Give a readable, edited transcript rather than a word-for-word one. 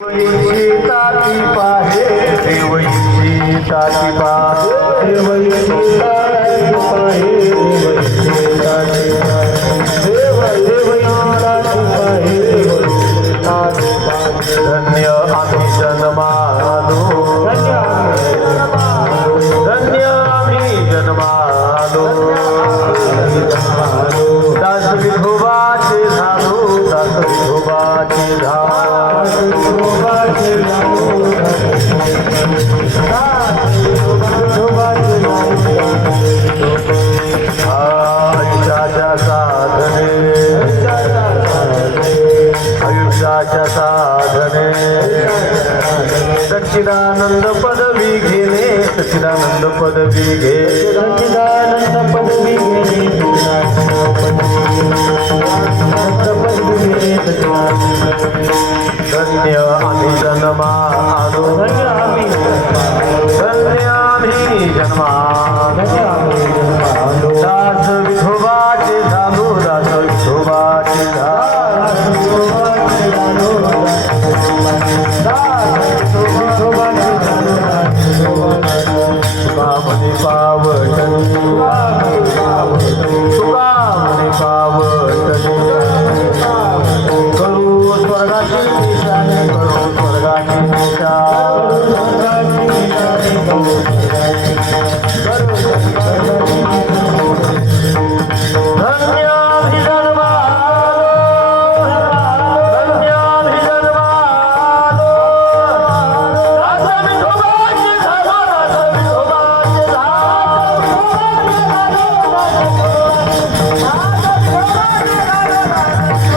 ताती पाहे देवईची ताती पाहे धन्य आम्ही जन्मालो धन्य आम्ही जन्मालो दास विठोबाचे झालो दास विठोबाचे आयुष्याच्या साधने सच्चिदानंद पदवी घेणे सच्चिदानंद पदवी घे सच्चिदानंद पदवी घेणे धन्य आम्ही जन्मालो धन्य आम्ही जन्मालो दास विठोबाचे झालो दास विठोबाचे झालो